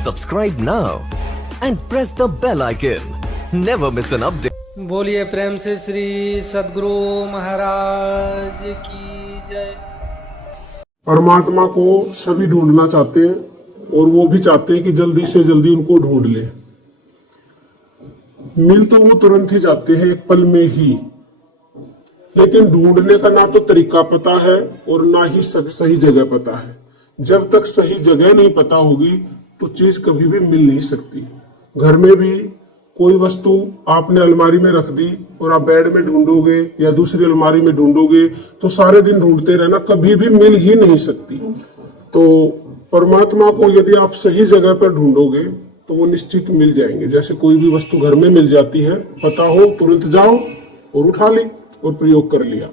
Subscribe now and press the bell icon. Never miss an update. बोलिए प्रेम से श्री सद्गुरु महाराज की जय। परमात्मा को सभी ढूंढना चाहते हैं और वो भी चाहते हैं कि जल्दी से जल्दी उनको ढूंढ ले। मिल तो वो तुरंत ही जाते हैं, एक पल में ही, लेकिन ढूंढने का ना तो तरीका पता है और ना ही सही जगह पता है। जब तक सही जगह नहीं पता होगी तो चीज कभी भी मिल नहीं सकती। घर में भी कोई वस्तु आपने अलमारी में रख दी और आप बेड में ढूंढोगे या दूसरी अलमारी में ढूंढोगे तो सारे दिन ढूंढते रहना, कभी भी मिल ही नहीं सकती। तो परमात्मा को यदि आप सही जगह पर ढूंढोगे तो वो निश्चित मिल जाएंगे। जैसे कोई भी वस्तु घर में मिल जाती है, पता हो तुरंत जाओ और उठा ली और प्रयोग कर लिया।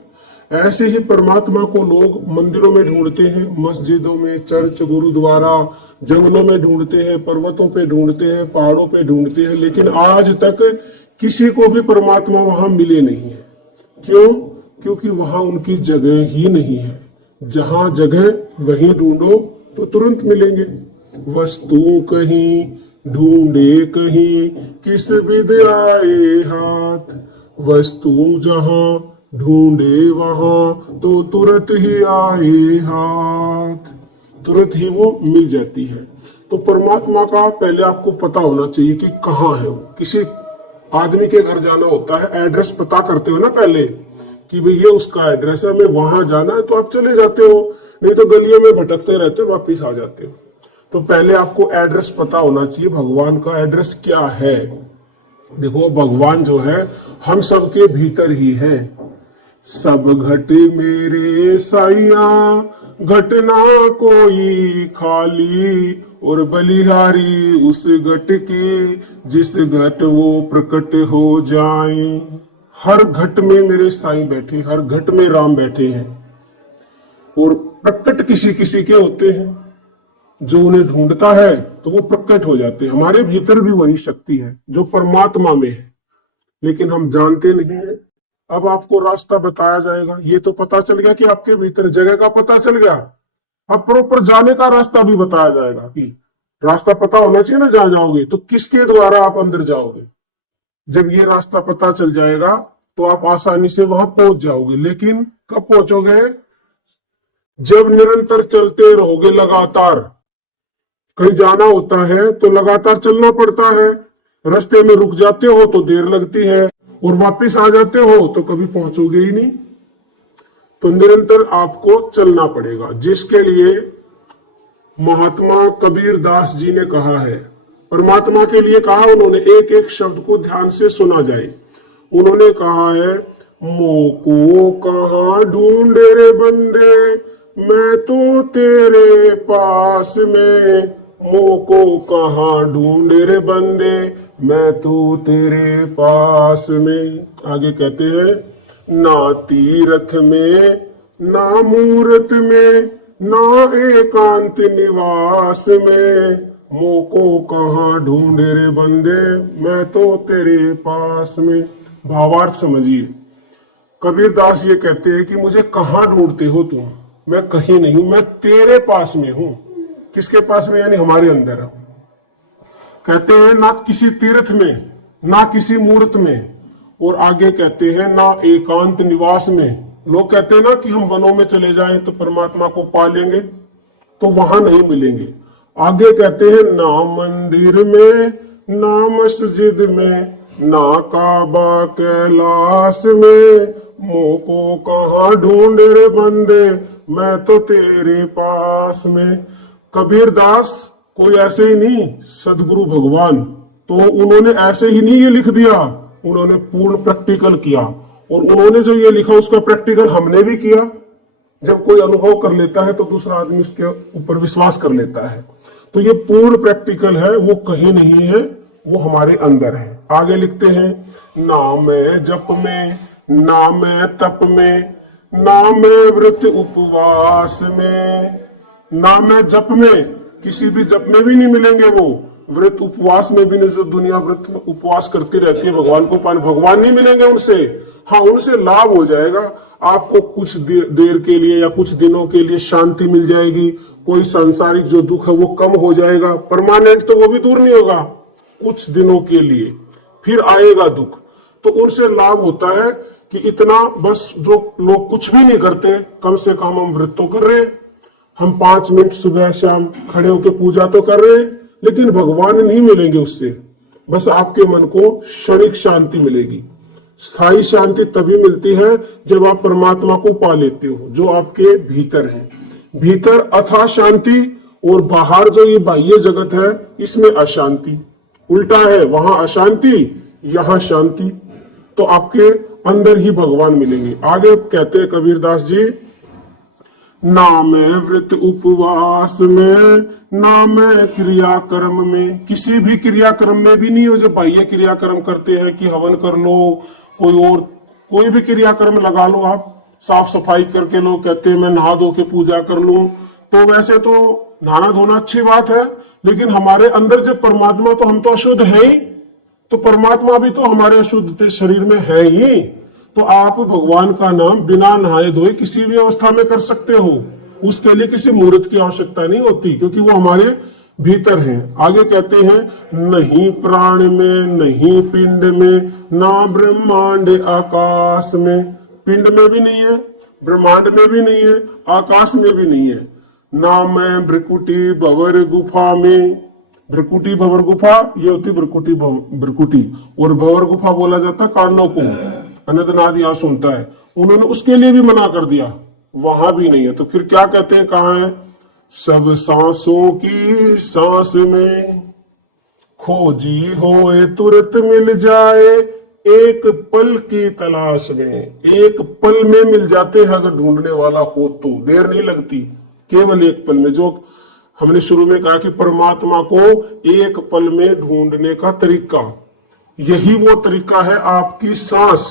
ऐसे ही परमात्मा को लोग मंदिरों में ढूंढते हैं, मस्जिदों में, चर्च, गुरुद्वारा, जंगलों में ढूंढते हैं, पर्वतों पे ढूंढते हैं, पहाड़ों पे ढूंढते हैं, लेकिन आज तक किसी को भी परमात्मा वहां मिले नहीं है। क्यों? क्योंकि वहां उनकी जगह ही नहीं है। जहां जगह वहीं ढूंढो तो तुरंत मिलेंगे। वस्तु कहीं ढूंढे कहीं किस विद आए हाथ, वस्तु जहां ढूंढे वहां तो तुरंत ही आए हाथ, तुरंत ही वो मिल जाती है। तो परमात्मा का पहले आपको पता होना चाहिए कि कहाँ है वो। किसी आदमी के घर जाना होता है, एड्रेस पता करते हो ना पहले कि भाई ये उसका एड्रेस है, हमें वहां जाना है, तो आप चले जाते हो, नहीं तो गलियों में भटकते रहते हो, वापिस आ जाते हो। तो पहले आपको एड्रेस पता होना चाहिए, भगवान का एड्रेस क्या है। देखो भगवान जो है हम सबके भीतर ही है। सब घट मेरे साइया घटना कोई खाली, और बलिहारी उस घट की जिस घट वो प्रकट हो जाए। हर घट में मेरे साईं बैठे, हर घट में राम बैठे हैं, और प्रकट किसी किसी के होते हैं। जो उन्हें ढूंढता है तो वो प्रकट हो जाते हैं। हमारे भीतर भी वही शक्ति है जो परमात्मा में है, लेकिन हम जानते नहीं है। अब आपको रास्ता बताया जाएगा। ये तो पता चल गया कि आपके भीतर जगह का पता चल गया, अब प्रॉपर जाने का रास्ता भी बताया जाएगा कि रास्ता पता होना चाहिए ना जहां जाओगे, तो किसके द्वारा आप अंदर जाओगे। जब ये रास्ता पता चल जाएगा तो आप आसानी से वहां पहुंच जाओगे। लेकिन कब पहुंचोगे? जब निरंतर चलते रहोगे। लगातार कहीं जाना होता है तो लगातार चलना पड़ता है। रास्ते में रुक जाते हो तो देर लगती है, और वापस आ जाते हो तो कभी पहुंचोगे ही नहीं। तो निरंतर आपको चलना पड़ेगा, जिसके लिए महात्मा कबीर दास जी ने कहा है। परमात्मा के लिए कहा उन्होंने, एक एक शब्द को ध्यान से सुना जाए। उन्होंने कहा है, मोको कहाँ ढूंढे रे बंदे, मैं तो तेरे पास में। मोको कहाँ ढूंढे रे बंदे, मैं तो तेरे पास में। आगे कहते हैं, ना तीरथ में ना मूरत में ना एकांत निवास में, मोको कहाँ ढूंढे रे बंदे, मैं तो तेरे पास में। भावार्थ समझिए। कबीर दास ये कहते हैं कि मुझे कहाँ ढूंढते हो तुम? मैं कहीं नहीं हूं, मैं तेरे पास में हूं। किसके पास में? यानी हमारे अंदर है। कहते हैं ना किसी तीर्थ में ना किसी मूर्त में, और आगे कहते हैं ना एकांत निवास में। लोग कहते हैं ना कि हम वनों में चले जाएं तो परमात्मा को पा लेंगे, तो वहां नहीं मिलेंगे। आगे कहते हैं ना मंदिर में ना मस्जिद में ना काबा कैलाश में, मोको कहाँ ढूंढे रे बंदे, मैं तो तेरे पास में। कबीर दास कोई ऐसे ही नहीं, सदगुरु भगवान, तो उन्होंने ऐसे ही नहीं ये लिख दिया, उन्होंने पूर्ण प्रैक्टिकल किया। और उन्होंने जो ये लिखा उसका प्रैक्टिकल हमने भी किया। जब कोई अनुभव कर लेता है तो दूसरा आदमी उसके ऊपर विश्वास कर लेता है। तो ये पूर्ण प्रैक्टिकल है, वो कहीं नहीं है, वो हमारे अंदर है। आगे लिखते हैं, ना मैं जप में ना मैं तप में ना मैं व्रत उपवास में। ना मैं जप में, किसी भी जप में भी नहीं मिलेंगे वो, व्रत उपवास में भी नहीं। जो दुनिया व्रत उपवास करती रहती है भगवान को पाने, भगवान नहीं मिलेंगे उनसे। हाँ, उनसे लाभ हो जाएगा, आपको कुछ देर के लिए या कुछ दिनों के लिए शांति मिल जाएगी, कोई सांसारिक जो दुख है वो कम हो जाएगा। परमानेंट तो वो भी दूर नहीं होगा, कुछ दिनों के लिए फिर आएगा दुख। तो उनसे लाभ होता है कि इतना बस, जो लोग कुछ भी नहीं करते, कम से कम हम व्रत तो कर रहे हैं, हम 5 मिनट सुबह शाम खड़े होकर पूजा तो कर रहे हैं, लेकिन भगवान नहीं मिलेंगे उससे। बस आपके मन को क्षणिक शांति मिलेगी। स्थायी शांति तभी मिलती है जब आप परमात्मा को पा लेते हो, जो आपके भीतर है। भीतर अथाह शांति, और बाहर जो ये बाह्य जगत है इसमें अशांति। उल्टा है, वहां अशांति, यहां शांति। तो आपके अंदर ही भगवान मिलेंगे। आगे कहते हैं कबीरदास जी, ना मैं व्रत उपवास में, ना मैं क्रियाक्रम में, किसी भी क्रियाक्रम में भी नहीं हो। जो बाह्य क्रियाक्रम करते हैं कि हवन कर लो, कोई भी क्रियाक्रम लगा लो, आप साफ सफाई करके, लोग कहते हैं मैं नहा धो के पूजा कर लूं, तो वैसे तो नहाना धोना अच्छी बात है, लेकिन हमारे अंदर जब परमात्मा, तो हम तो अशुद्ध है ही, तो परमात्मा भी तो हमारे अशुद्ध शरीर में है ही। तो आप भगवान का नाम बिना नहाए धोए किसी भी अवस्था में कर सकते हो। उसके लिए किसी मुहूर्त की आवश्यकता नहीं होती, क्योंकि वो हमारे भीतर है। आगे कहते हैं, नहीं प्राण में, नहीं पिंड में, ना ब्रह्मांड आकाश में। पिंड में भी नहीं है, ब्रह्मांड में भी नहीं है, आकाश में भी नहीं है। ना मैं भ्रकुटी भंवर गुफा में। भ्रकुटी भंवर गुफा ये होती भ्रकुटी, और भंवर गुफा बोला जाता कारणों को। अनंतनाथ यहां सुनता है, उन्होंने उसके लिए भी मना कर दिया, वहां भी नहीं है। तो फिर क्या कहते हैं, कहाँ है? सब सांसों की सांस में, खोजी होए तुरंत मिल जाए, एक पल की तलाश में। एक पल में मिल जाते हैं अगर ढूंढने वाला हो तो, देर नहीं लगती, केवल एक पल में। जो हमने शुरू में कहा कि परमात्मा को एक पल में ढूंढने का तरीका, यही वो तरीका है। आपकी सांस,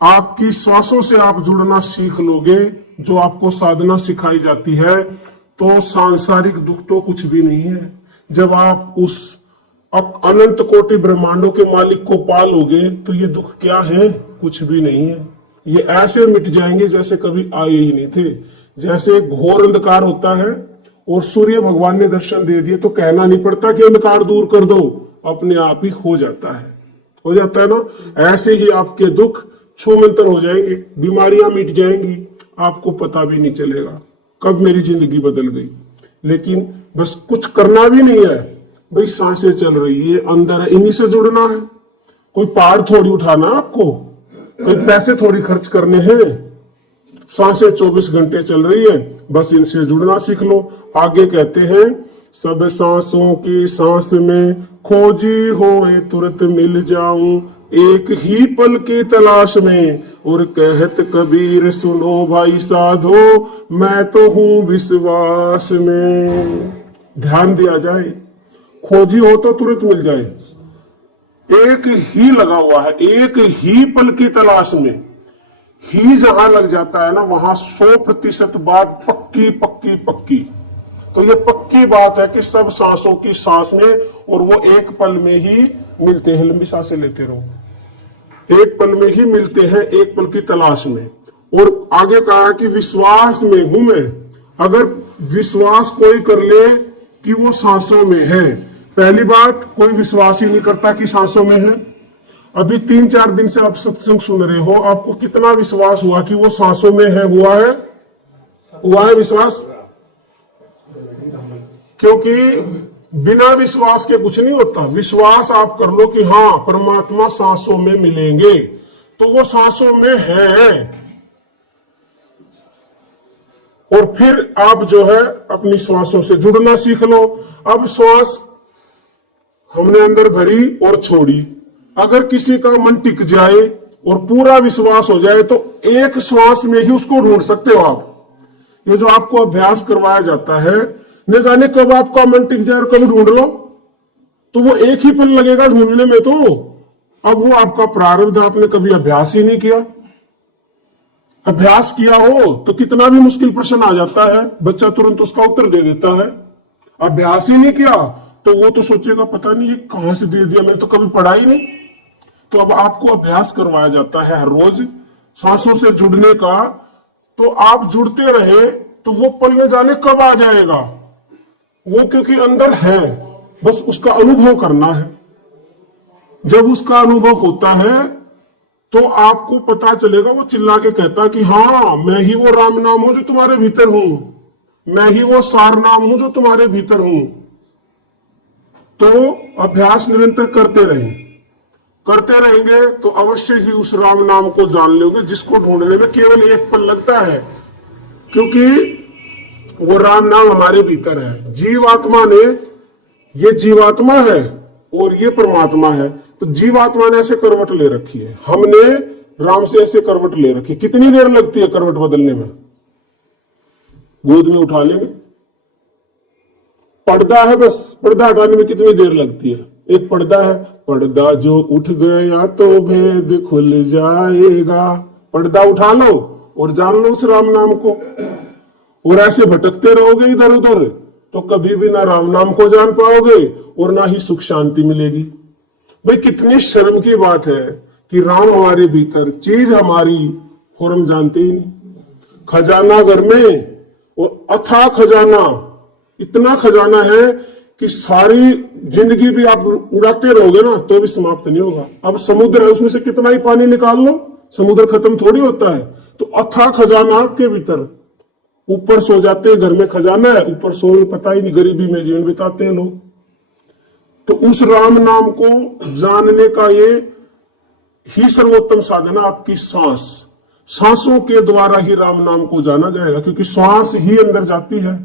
आपकी श्वासों से आप जुड़ना सीख लोगे, जो आपको साधना सिखाई जाती है, तो सांसारिक दुख तो कुछ भी नहीं है। जब आप उस अनंत कोटि ब्रह्मांडों के मालिक को पा लोगे, तो ये दुख क्या है? कुछ भी नहीं है। ये ऐसे मिट जाएंगे जैसे कभी आए ही नहीं थे। जैसे घोर अंधकार होता है और सूर्य भगवान ने दर्शन दे दिए, तो कहना नहीं पड़ता कि अंधकार दूर कर दो, अपने आप ही हो जाता है ना। ऐसे ही आपके दुख छूमंतर हो जाएंगे, बीमारियां मिट जाएंगी, आपको पता भी नहीं चलेगा कब मेरी जिंदगी बदल गई। लेकिन बस कुछ करना भी नहीं है, भाई सांसें चल रही है, अंदर है, इन्हीं से जुड़ना है। कोई पहाड़ थोड़ी उठाना आपको, कोई पैसे थोड़ी खर्च करने हैं। सांसें 24 घंटे चल रही है, बस इनसे जुड़ना सीख लो। आगे कहते हैं, सब सांसों की सांस में, खोजी होए तुरंत मिल जाऊं, एक ही पल की तलाश में। और कहत कबीर सुनो भाई साधो, मैं तो हूं विश्वास में। ध्यान दिया जाए, खोजी हो तो तुरंत मिल जाए। एक ही लगा हुआ है, एक ही पल की तलाश में। ही जहां लग जाता है ना, वहां 100% बात पक्की पक्की पक्की। तो ये पक्की बात है कि सब सांसों की सांस में, और वो एक पल में ही मिलते हैं। लंबी सांसें लेते रहो, एक पल में ही मिलते हैं, एक पल की तलाश में। और आगे कहा कि विश्वास में हूं मैं। अगर विश्वास कोई कर ले कि वो सांसों में है, पहली बात, कोई विश्वास ही नहीं करता कि सांसों में है। अभी 3-4 दिन से आप सत्संग सुन रहे हो, आपको कितना विश्वास हुआ कि वो सांसों में है? हुआ है विश्वास? क्योंकि बिना विश्वास के कुछ नहीं होता। विश्वास आप कर लो कि हाँ परमात्मा सांसों में मिलेंगे, तो वो सांसों में है। और फिर आप जो है अपनी श्वासों से जुड़ना सीख लो। अब श्वास हमने अंदर भरी और छोड़ी। अगर किसी का मन टिक जाए और पूरा विश्वास हो जाए, तो एक श्वास में ही उसको ढूंढ सकते हो आप। ये जो आपको अभ्यास करवाया जाता है, न जाने कब आपका मन टिक जाए और कब ढूंढ लो, तो वो एक ही पल लगेगा ढूंढने में। तो अब वो आपका प्रारब्ध, आपने कभी अभ्यास ही नहीं किया। अभ्यास किया हो तो कितना भी मुश्किल प्रश्न आ जाता है, बच्चा तुरंत उसका उत्तर दे देता है। अभ्यास ही नहीं किया तो वो तो सोचेगा पता नहीं ये कहां से दे दिया, मैंने तो कभी पढ़ा ही नहीं। तो अब आपको अभ्यास करवाया जाता है हर रोज सांसों से जुड़ने का। तो आप जुड़ते रहे, तो वो पल में जाने कब आ जाएगा। वो क्योंकि अंदर है, बस उसका अनुभव करना है। जब उसका अनुभव होता है तो आपको पता चलेगा। वो चिल्ला के कहता कि हाँ, मैं ही वो राम नाम हूं जो तुम्हारे भीतर हूं, मैं ही वो सार नाम हूं जो तुम्हारे भीतर हूं। तो अभ्यास निरंतर करते रहेंगे तो अवश्य ही उस राम नाम को जान लोगे, जिसको ढूंढने में केवल एक पल लगता है, क्योंकि वो राम नाम हमारे भीतर है। जीवात्मा ने, ये जीवात्मा है और ये परमात्मा है, तो जीवात्मा ने ऐसे करवट ले रखी है, हमने राम से ऐसे करवट ले रखी है। कितनी देर लगती है करवट बदलने में? गोद में उठा लेंगे, पर्दा है, बस पर्दा हटाने में कितनी देर लगती है? एक पर्दा है, पर्दा जो उठ गया तो भेद खुल जाएगा। पर्दा उठा लो और जान लो उस राम नाम को। और ऐसे भटकते रहोगे इधर उधर तो कभी भी ना राम नाम को जान पाओगे और ना ही सुख शांति मिलेगी। भाई कितनी शर्म की बात है कि राम हमारे भीतर, चीज हमारी, और हम जानते ही नहीं। खजाना घर में, और अथाह खजाना, इतना खजाना है कि सारी जिंदगी भी आप उड़ाते रहोगे ना तो भी समाप्त नहीं होगा। अब समुद्र है, उसमें से कितना ही पानी निकाल लो, समुद्र खत्म थोड़ी होता है। तो अथाह खजाना आपके भीतर। ऊपर सो जाते हैं, घर में खजाना है, ऊपर सो में पता ही नहीं, गरीबी में जीवन बिताते हैं लोग। तो उस राम नाम को जानने का ये ही सर्वोत्तम साधन है, आपकी सांस। सांसों के द्वारा ही राम नाम को जाना जाएगा, क्योंकि श्वास ही अंदर जाती है।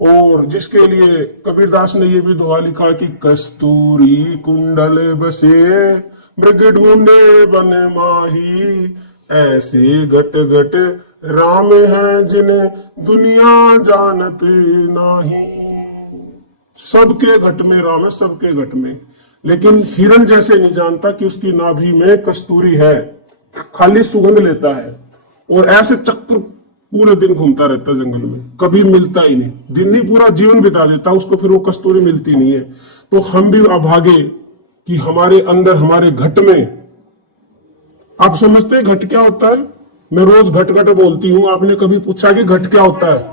और जिसके लिए कबीरदास ने ये भी दोहा लिखा कि कस्तूरी कुंडल बसे मृग ढूंढे बन माही, ऐसे घट घट राम है जिन्हें दुनिया जानत नाही। सबके घट में राम है, सबके घट में, लेकिन हिरण जैसे नहीं जानता कि उसकी नाभि में कस्तूरी है, खाली सुगंध लेता है। और ऐसे चक्र पूरे दिन घूमता रहता जंगल में, कभी मिलता ही नहीं, दिन ही पूरा जीवन बिता देता उसको, फिर वो कस्तूरी मिलती नहीं है। तो हम भी अभागे कि हमारे अंदर, हमारे घट में, आप समझते हैं घट क्या होता है? मैं रोज घट घट बोलती हूँ, आपने कभी पूछा कि घट क्या होता है?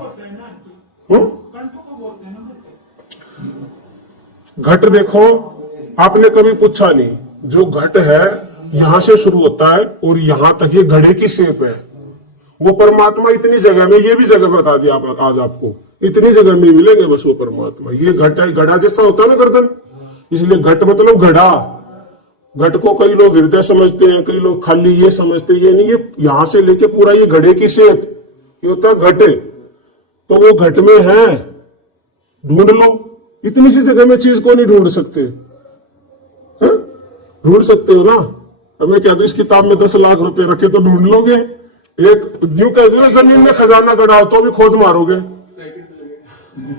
घट देखो, आपने कभी पूछा नहीं। जो घट है यहां से शुरू होता है और यहां तक ये घड़े की शेप है। वो परमात्मा इतनी जगह में, ये भी जगह बता दिया आज आपको, इतनी जगह में मिलेंगे बस वो परमात्मा। ये घट है, घड़ा जैसा होता है ना गर्दन, इसलिए घट मतलब घड़ा। घट को कई लोग हृदय समझते हैं, कई लोग खाली ये समझते हैं, ये नहीं, ये यहां से लेके पूरा ये घड़े की शेप, ये होता है घट। तो वो घट में है, ढूंढ लो। इतनी सी जगह में चीज को नहीं ढूंढ सकते, ढूंढ सकते हो ना? हमें क्या, इस किताब में 10 लाख रुपए रखे तो ढूंढ लोगे? एक यूं कह दो जमीन में खजाना गड़ा हो तो भी खोद मारोगे।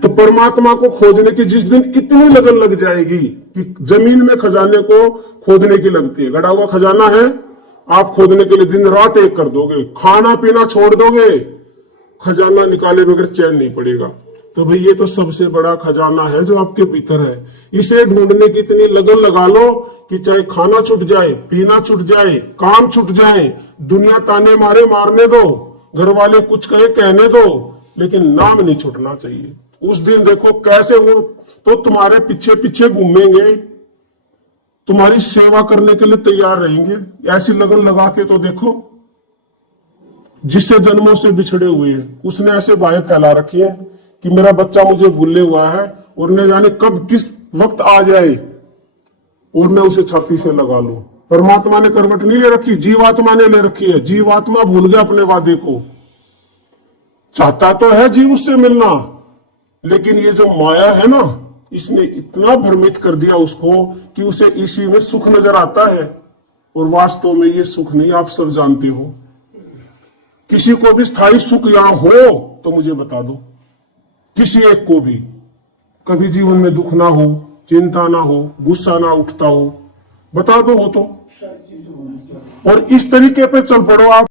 तो परमात्मा को खोजने की जिस दिन इतनी लगन लग जाएगी कि जमीन में खजाने को खोदने की लगती है, गड़ा हुआ खजाना है, आप खोदने के लिए दिन रात एक कर दोगे, खाना पीना छोड़ दोगे, खजाना निकाले बगैर चैन नहीं पड़ेगा। तो भाई ये तो सबसे बड़ा खजाना है जो आपके भीतर है। इसे ढूंढने की इतनी लगन लगा लो कि चाहे खाना छूट जाए, पीना छूट जाए, काम छूट जाए, दुनिया ताने मारे मारने दो, घर वाले कुछ कहे कहने दो, लेकिन नाम नहीं छूटना चाहिए। उस दिन देखो कैसे वो तो तुम्हारे पीछे पीछे घूमेंगे, तुम्हारी सेवा करने के लिए तैयार रहेंगे। ऐसी लगन लगा के तो देखो, जिससे जन्मों से बिछड़े हुए हैं, उसने ऐसे बाहें फैला रखी है कि मेरा बच्चा मुझे भूलने हुआ है और न जाने कब किस वक्त आ जाए और मैं उसे छाती से लगा लूं। परमात्मा ने करवट नहीं ले रखी, जीवात्मा ने ले रखी है। जीवात्मा भूल गया अपने वादे को। चाहता तो है जीव उससे मिलना, लेकिन ये जो माया है ना, इसने इतना भ्रमित कर दिया उसको कि उसे इसी में सुख नजर आता है, और वास्तव में ये सुख नहीं। आप सब जानते हो, किसी को भी स्थायी सुख यहां हो तो मुझे बता दो, किसी एक को भी कभी जीवन में दुख ना हो, चिंता ना हो, गुस्सा ना उठता हो, बता दो हो तो। और इस तरीके पे चल पड़ो आप।